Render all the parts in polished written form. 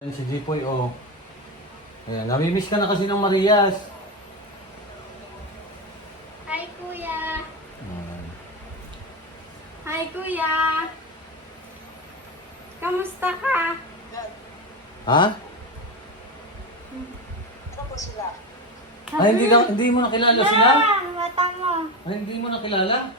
Yan si Jipoy, oh. Ayan, namimiss ka na kasi ng Marias. Hi, Kuya. Ayan. Hi, Kuya. Kamusta ka? Ha? Ano po sila? Ay, hindi mo nakilala sila? Mata mo. Ay, hindi mo nakilala?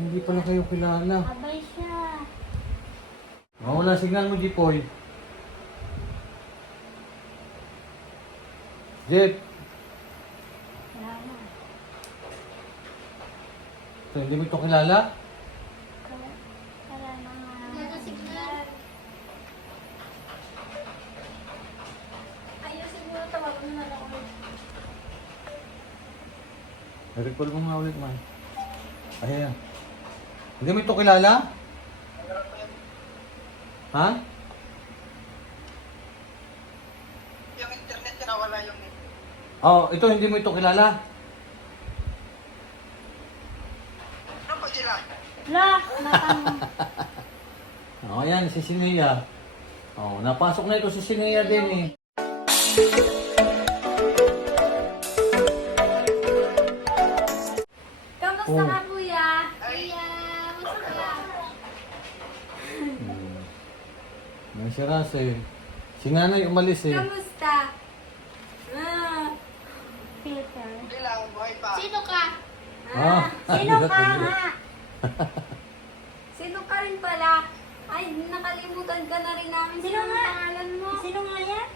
Hindi pala kayo kilala. Abay siya. Wala signal mo, Jipoy. Jep, Wala na. so, hindi mo ito kilala? Wala na nga. Wala na signal. Ayusin mo, tawagan mo na lang ulit. I-recall mo nga ulit, man. Ayan. Hindi mo ito kilala? Ha? Yung internet ko nawala yung net. Oh, ito hindi mo ito kilala? Ano po sila? La, mata mo. Oh, ayan, si Sinea. Oh, napasok na ito si Sinea din eh. Kamusta Oh. ka, Kuya? Kuya, kamusta ka? May si Russell. Si nanay umalis eh. Kamusta? Filter. Hindi lang, buhay pa. Sino ka? Ah, Sino bigat, ka bigat. nga? Sino ka rin pala? Ay, nakalimutan ka na rin namin. Sino nga? Pangalan mo? Sino nga yan?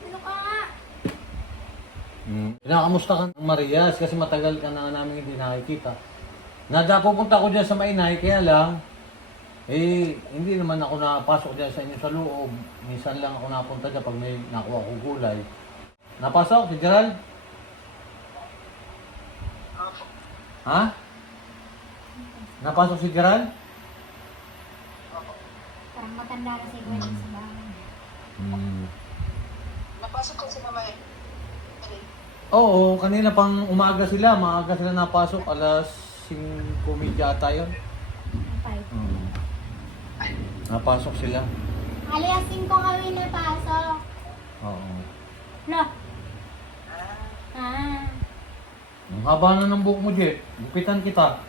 Sino ka nga? Kinakamusta ka ng Marias kasi matagal ka na namin hindi nakikita. Pupunta ko dyan sa Mainay, kaya lang, hindi naman ako napasok dyan sa inyo sa loob. Minsan lang ako napunta dyan pag may nakuha ko gulay. Napasok si Gerald? Opo. Ha? Napasok si Gerald? Parang matanda na siguro yung sa bahay. Napasok ko si mama eh. Oo, kanina pang umaga sila. Maaga sila napasok. Alas 5:30 ata yun. Five. Napasok sila. Alias 5 kami napasok. Oo. Lo. Ah. Ang haba na ng buhok mo, Jet. Gupitan kita.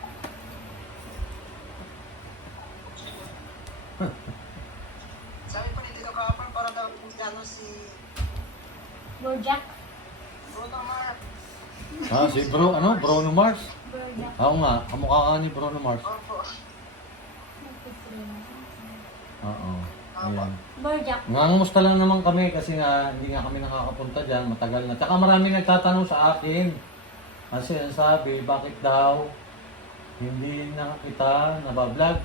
Sabi pa ni Tito Kapar, para daw ano si Burjak. Bruno Mars. Si Bruno Mars? Burjak. Oo nga, kamukha ka ni Bruno Mars. Opo. Oo. Ayan. Burjak. Nangangamusta lang naman kami kasi nga hindi nga kami nakakapunta dyan. Matagal na. Tsaka marami nagtatanong sa akin. Kasi ang sabi, bakit daw hindi na kita nabablog?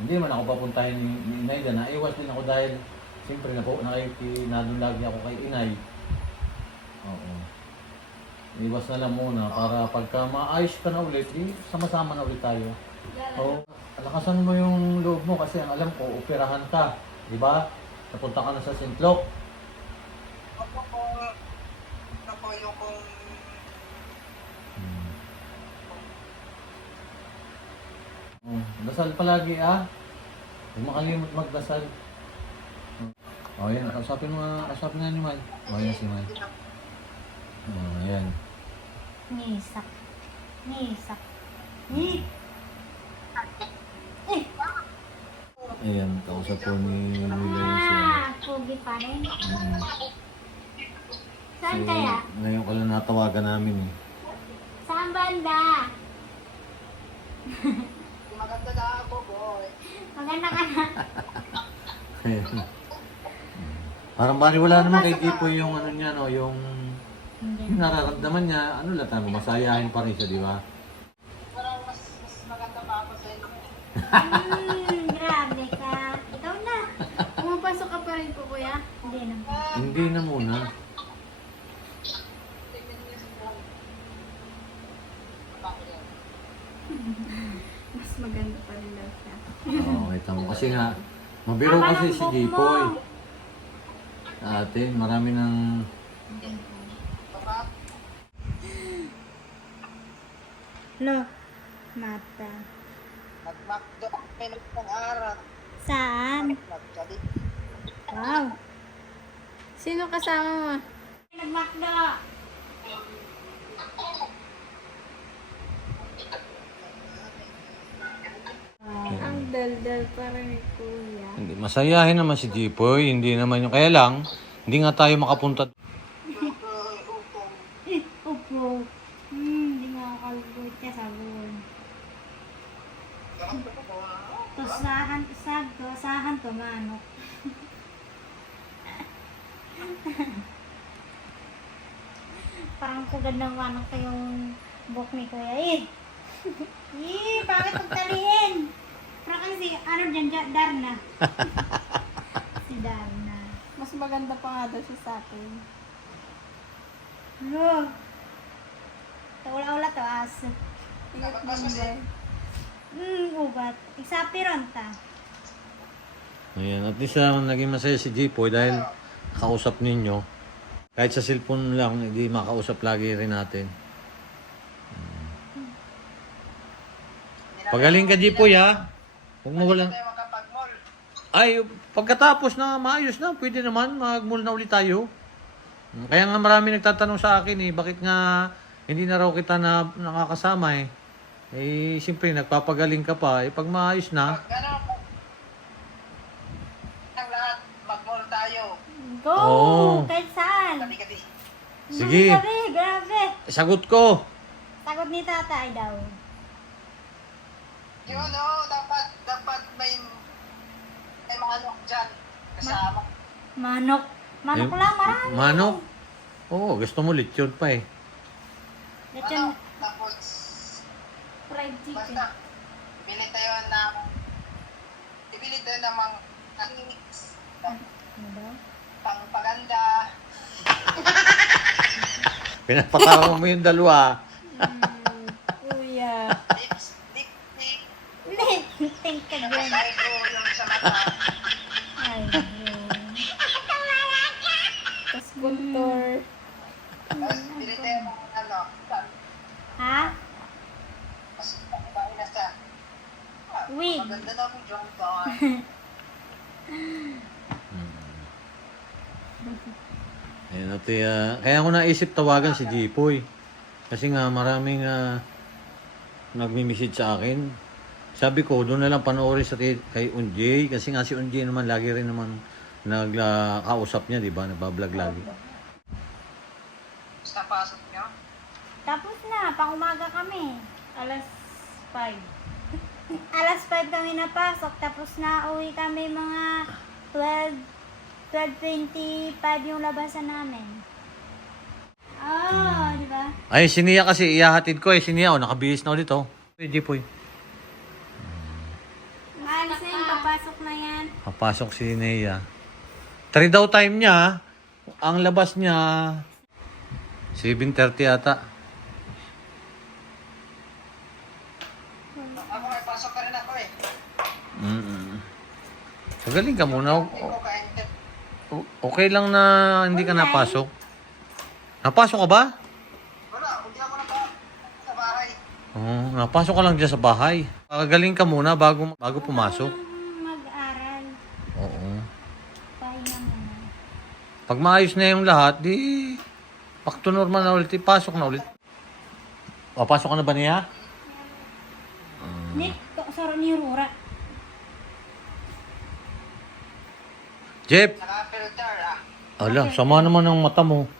Hindi naman ako papuntahin ni Inay dyan. Naiwas din ako dahil siyempre nadun lagi ako kay Inay. Oo. Iwas na lang muna para pagka maayos ka na ulit, sama-sama na ulit tayo. So, lakasan mo yung loob mo kasi ang alam ko, operahan ka. Di ba? Napunta ka na sa St. Luke. Opo kung ano po yung kung Dasal palagi ah. Huwag makalimot magdasal. Yan. Kasapin nga ni Man. Yan si Man. Yan. Nisak. Nisak. Ayan, kausap po ni Lucia. Pugi pa rin. Saan kaya? Ngayon ko lang natawagan namin eh. Saan banda? maganda na ako, boy. Maganda ka na. Ayan. Parang baliwala naman kay Gipoy yung ano niya, no? Yung nararamdaman niya, ano lang tayo, masayahin pa rin siya, di ba? Parang mas maganda pa ako sa inyo. Grabe ka. Ikaw na. Pumapasok ka pa rin po, kuya? Hindi na. Hindi na muna. Mas maganda pa rin daw siya. Oo, kita mo. Kasi nga, mabiro kasi si Gipoy. Sa atin, marami ng... Lo. Mata. Nag-McDo kami ng araw. Saan? Nagsabi. Wow. Sino kasama mo? Nagmakdo. Ang daldal pa rin ni Kuya. Hindi, masayahin naman si Jipoy, hindi naman yung... Kaya lang, hindi nga tayo makapunta. Upo. Hindi nga ako kalbot niya sabon. Tosahan to manok. Parang kugad ng manok ko yung buhok ni Kuya eh. Bakit pagtaliin? Parang kasi, Darna. Si Darna. Mas maganda pa nga daw siya sa akin. Ano? Ula-ula to aso. Ingat din ba? Ubat. Iksapi ron ta. Ayan, at least naging masaya si Jipoy dahil kausap ninyo. Kahit sa cellphone lang, hindi makausap lagi rin natin. Pagaling ka, Jipoy, ha? Huwag mo walang... Tayo makapag-mall. Ay, pagkatapos na maayos na, pwede naman, mag-mall na ulit tayo. Kaya nga marami nagtatanong sa akin bakit nga hindi na raw kita na nakakasama siyempre, nagpapagaling ka pa. Pag maayos na, Ano? Ang lahat, mag-mall tayo. Go! Oo. Kahit saan. Gabi-gabi. Sige. Grabe. sagot ko. Sagot ni tatay daw. Yun, dapat may mga ano dyan. Kasama. Manok. Manok lang, marami. Manok? Oo, gusto mo lechon pa Lechon, Tapos, fried chicken. basta, bibili tayo ng mga mix, Ano daw? pangpaganda. Pinapatawa mo yung dalawa. Kuya. Lipstick. Think ka Tapos dyan. eyebrow yung sa mata. Ay, Tapos contour. Tapos, bili tayo ng ano, ha? mas babae na sa, Wig. maganda daw yung jumper. Ayan, at, kaya ko naisip tawagan si Jipoy. Kasi nga maraming nagmi-message sa akin. Sabi ko, doon na lang panoorin kay Unjay. Kasi nga si Unjay naman, lagi rin naman nagkausap niya, di ba? Nagbablog lagi. Tapos napasok nyo. Tapos na, pang umaga kami. Alas 5. Alas 5 kami napasok, tapos na uwi kami mga 12:25 yung labasan namin. Di ba? Ay, si Nia kasi iyahatid ko Si Nia, nakabihis na ulit Jipoy. Alis na yun, papasok na yan. Papasok si Nia. 3 daw time niya. Ang labas niya, 7:30 ata. Ako may pasok ka rin ako Magaling ka muna. Ikaw ka-enter. Okay lang na hindi ka napasok. Napasok ka ba? Wala, hindi ako sa bahay. Oo, napasok ka lang dyan sa bahay. Kagaling ka muna bago pumasok. Mag-aral. Oo. Pahinga muna. Pag maayos na yung lahat, di back to normal na ulit. Pasok na ulit. Pasok ka na ba niya? Nick, soro ni Rura. Jeff! Naka-filter Ala, sama naman ng mata mo.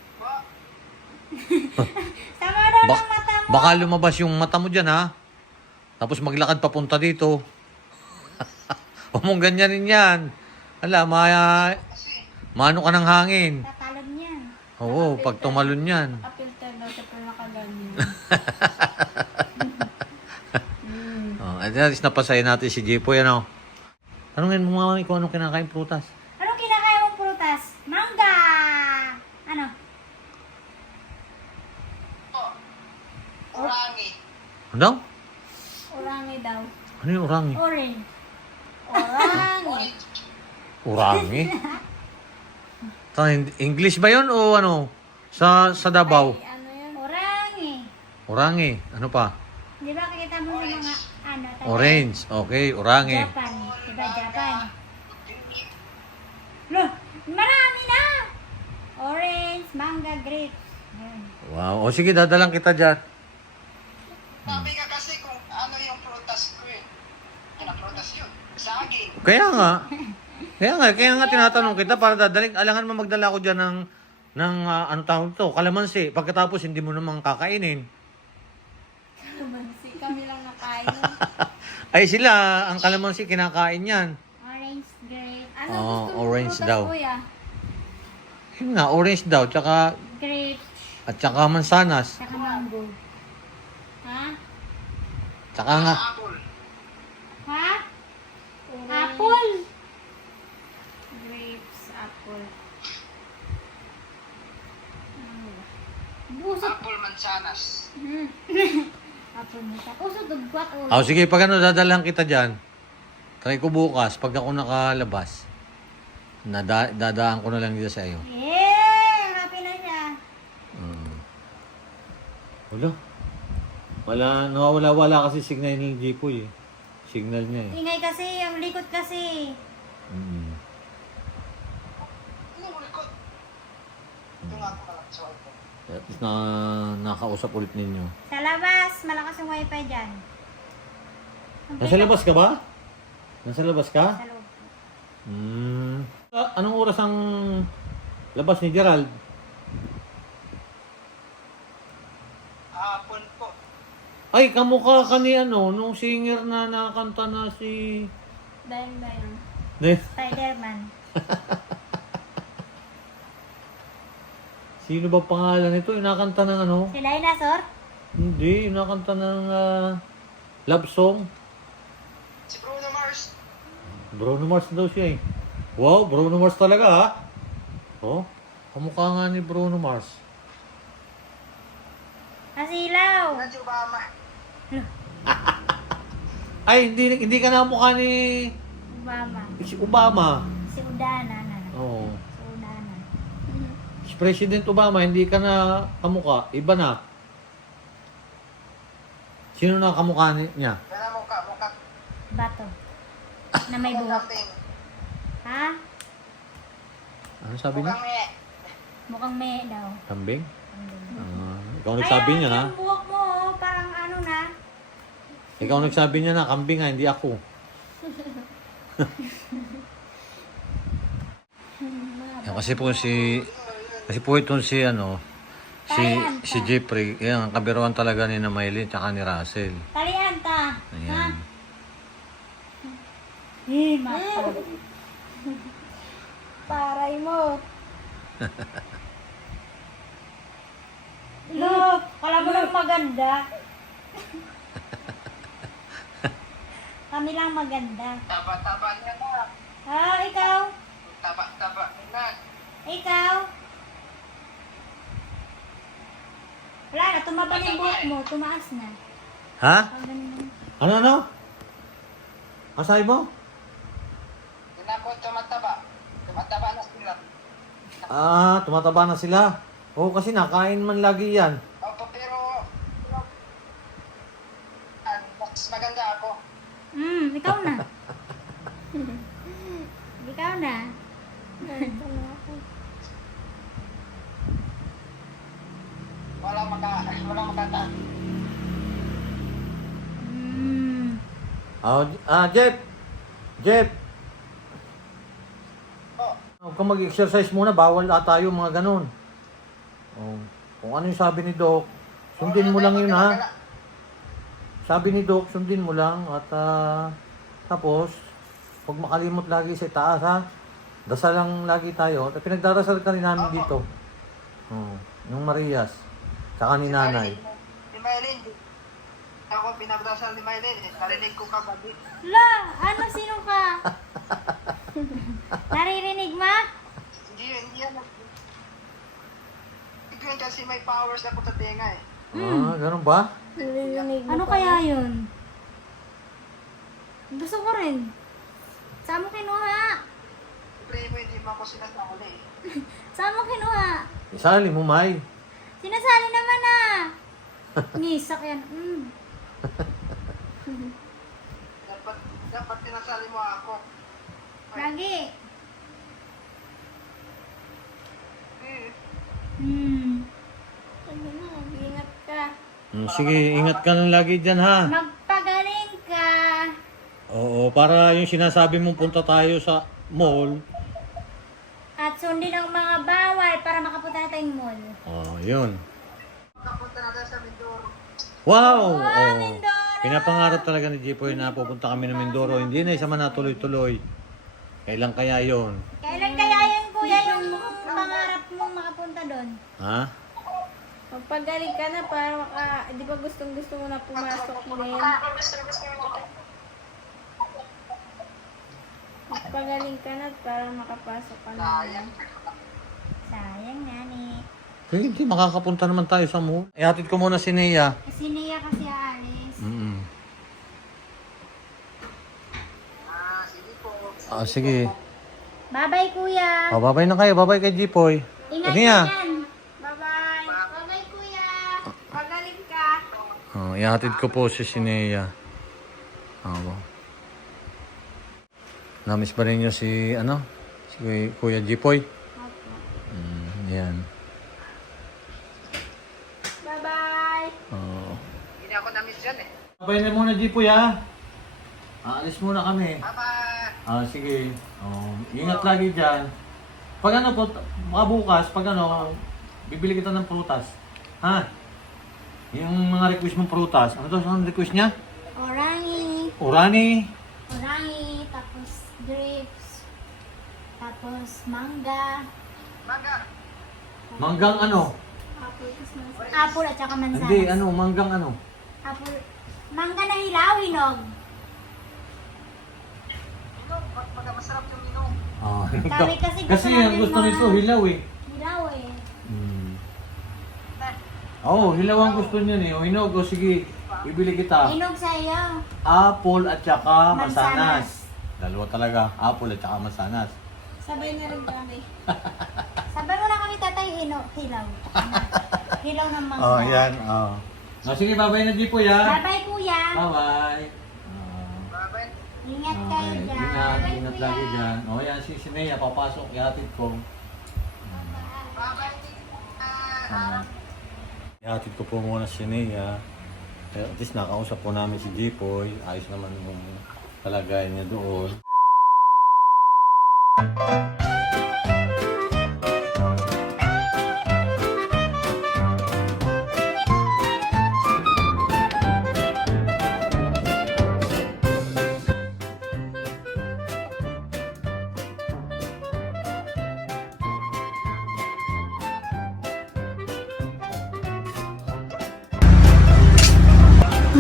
Sama daw Ba- ng mata mo. Baka lumabas yung mata mo dyan, ha? Tapos maglakad papunta dito. Huwag mong ganyanin yan. Ala, mano ka ng hangin. Tatalon niyan. Oo, pag tumalon yan. Apilter daw siya pero nakaganyan. At least napasaya natin si Jipoy, Tanungin mo nga kung anong kinakain prutas. Anong kinakaya mong prutas? Mangga! Ano? Urangi. Ano? Urangi daw. Ano yung urangi? Orange. Orangi. Urangi? English ba yun o ano? Sa Davao? Ay, ano yun? Orangi. Urangi. Ano pa? Di ba kita mo sa mga ano? taga Orange. Okay, urangi. Japan. Di Taga Japan. Loh, marami na! Orange, manga, grapes. Ayan. Wow. O sige, dadalang kita dyan. Sabi ka kasi kung ano yung prutas ko eh. Ano prutas yun? Saging. Kaya nga tinatanong kita para dadaling. Alangan mo magdala ko dyan ng ano tawag to, kalamansi. Pagkatapos hindi mo namang kakainin. Kalamansi. Kami lang nakain. Ay sila, ang kalamansi kinakain yan. Orange, grape. Ano Oo, gusto mo orange prutas, daw. kuya? Yun nga, orange daw, tsaka, Grapes, at tsaka mansanas. saka mango. Ha? Tsaka nga, Apple. Ha? Orange, Apple. grapes, apple. Busot. Apple mansanas. Apple mo siya. Usod, dugwat, oh, sige, pag ano, dadalang kita dyan. Try ko bukas, pag ako nakalabas, dadaan ko na lang dito sa iyo. Yeah! Happy na siya. Nawawala kasi signal ni Jipoy eh. Signal niya eh. Ingay kasi, ang likod kasi. Ano mo likod? Ito nga ako lang sa iPhone. At least nakausap ulit ninyo. Sa labas, malakas yung wifi dyan. Nasa labas ka ba? Nasa labas ka? Sa loob. Anong oras ang labas ni Gerald? Hapon po. Ay, kamukha ka ni nung singer na nakanta na si... Dahil ba yan? Spider-Man. Sino ba pangalan nito? Inakanta ng ano? Si Dinosaur? Hindi, inakanta ng love song. Si Bruno Mars. Bruno Mars daw siya eh. Wow, Bruno Mars talaga ha? Oh, kamukha nga ni Bruno Mars. Kasilaw. Yan si Obama. Ay, hindi ka na mukha ni Obama. si Obama. Si Udana. Oh. Si Udana. Si President Obama, hindi ka na kamukha. Iba na. Sino na kamukha niya? Yan ang mukha. Bato. Na may buhok. Kambing. Ha? Ano sabi niya? Mukhang me. Mukhang may daw. Kambing? Ikaw nagsabi niya na. Yung buhok mo, oh, parang ano na. Ikaw nagsabi niya na, kambing nga, hindi ako. Kasi po itong si si Jeffrey, yan, ang kabiruan talaga ni na Maylin tsaka ni Russell. Talian ta. Ha? Ayan. Mata. Paray mo. Look, kala mo lang maganda. Kami lang maganda. Taba-taba niya na. Ha, ikaw? Taba-taba na. Ikaw? Wala na, tumaba na yung buhok mo. Tumaas na. Ha? Ang ganun. Ano? Ang sabi mo? Hindi na po tumataba. Tumataba na sila. Tumataba na sila. Oo, kasi nakain man lagi yan. Opo, pero mas maganda ako. Ikaw na. Ikaw na. Wala makata. Jeff! Oh, Huwag kang mag-exercise muna, bawal ata yung mga ganun. Oh, kung ano yung sabi ni Doc, sundin mo lang yun ha. Sabi ni Doc, sundin mo lang at tapos, huwag makalimot lagi sa taas ha. Dasal lang lagi tayo. At pinagdarasal ka rin namin dito. Oh, yung Marias. Tsaka ni Nanay. Ni Maylin. Ako pinagdasal ni Maylin. Narinig ko kagabi. La, ano, sino ka? Naririnig ma? Hindi yan. Yun kasi may powers ako sa tenga eh. Ganun ba? Narinig mo Ano pa kaya na. yun? Gusto ko rin. Saan mo kinuha? Siyempre mo hindi mo ako sinasali eh. Saan mo kinuha? Isali mo, May. Sinasali naman ah. Nisak yan. Dapat sinasali mo ako. Lagi. Hmm. Ano na, ingat ka. Sige, ingat ka lang lagi dyan ha. Magpagaling ka. Oo, para yung sinasabi mong punta tayo sa mall. At sundin ang mga bawal para makapunta na tayong mall. Yun. Kapunta na tayo sa Mindoro. Wow! Mindoro! Pinapangarap talaga ni Jipoy na pupunta kami ng Mindoro. Hindi na isa man natuloy-tuloy. Kailan kaya yon? Kailan kaya yan, kuya, yung pangarap mong makapunta doon? Ha? Magpagaling ka na para di ba gustong-gusto mo na pumasok din? Magpagaling ka na para makapasok ka na. Sayang. Sayang nga ni. Hindi, makakapunta naman tayo sa mall. Ihatid ko muna si Nia. Si Nia kasi aalis. Sige po. Sige. Bye-bye, kuya. Babay na kayo. Babay kay Jipoy. Ingat Nia. ka dyan. Bye-bye! Bye-bye, kuya! Pagaling ka! Ihatid ko po si Nia. Namiss ba rin niyo si, si Kuya Jipoy? Yan. Bye-bye! Hindi ako na-miss dyan eh. Babay na muna, Jipoy, ha? Aalis muna kami. Bye-bye. Sige. Ingat lagi dyan. Pag bukas, bibili kita ng prutas. Ha? Yung mga request mong prutas. Ano to? Ano request niya? Orangi. Orani. Orangi, tapos grapes, tapos mangga, Mangga. Manggang ano? apple at saka mansanas. Hindi, manggang ano? Apple. Mangga na hilaw, hinog. Inom. Masarap yung inom. Sabi kasi Kasi gusto ang gusto namin nito, hilaw eh. Hilaw eh. Hilaw ang gusto niya eh. Hinog, sige, bibili kita. Hinog sa'yo. Apple at saka Mansanas. mansanas. Dalawa talaga, apple at saka mansanas. Sabay na rin kami. Sabay mo na kami tatay, hilaw. Hilaw ng mangga. Yan. Sige, babay na Jipoy, ha? Bye-bye, kuya. Bye-bye. Bye-bye. Ingat kayo dyan. Ingat lagi dyan. Yan, si Sinea, papasok, ihatid ko. Bye-bye. Ihatid ko po muna si Sinea. At least nakausap po namin si Jipoy. Ayos naman yung kalagayan niya doon.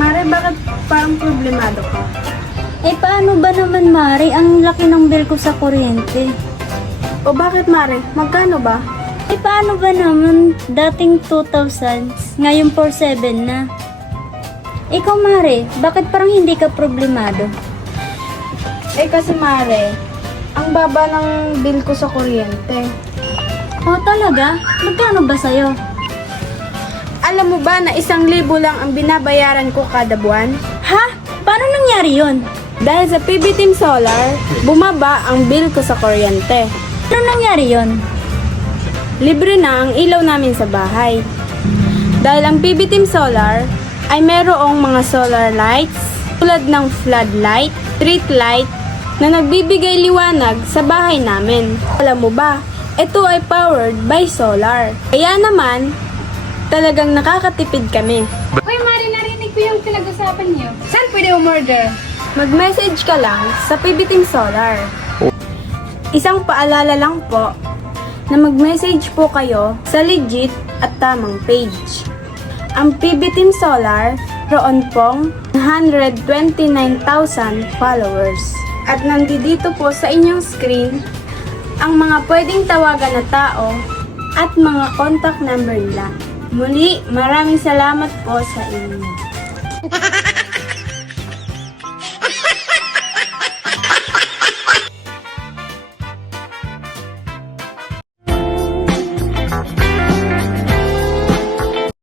Mare, bakit parang problemado ka? Paano ba naman, Mari? Ang laki ng bill ko sa kuryente. O bakit, Mare? Magkano ba? Paano ba naman? Dating 2,000, ngayon 4,700 na. Ikaw, Mari, bakit parang hindi ka problemado? Kasi, Mare, ang baba ng bill ko sa kuryente. Talaga? Magkano ba sa'yo? Alam mo ba na 1,000 lang ang binabayaran ko kada buwan? Ha? Paano nangyari yun? Dahil sa PB Team Solar, bumaba ang bill ko sa kuryente. Paano nangyari yun? Libre na ang ilaw namin sa bahay. Dahil ang PB Team Solar ay merong mga solar lights tulad ng floodlight, street light na nagbibigay liwanag sa bahay namin. Alam mo ba, ito ay powered by solar. Kaya naman, talagang nakakatipid kami. Uy, Mari, narinig ko yung pinag-usapan niyo. Saan pwede umorder? Mag-message ka lang sa PB Team Solar. Isang paalala lang po na mag-message po kayo sa legit at tamang page. Ang PB Team Solar, roon pong 129,000 followers. At nandito po sa inyong screen ang mga pwedeng tawagan na tao at mga contact number nila. Muli, maraming salamat po sa inyo.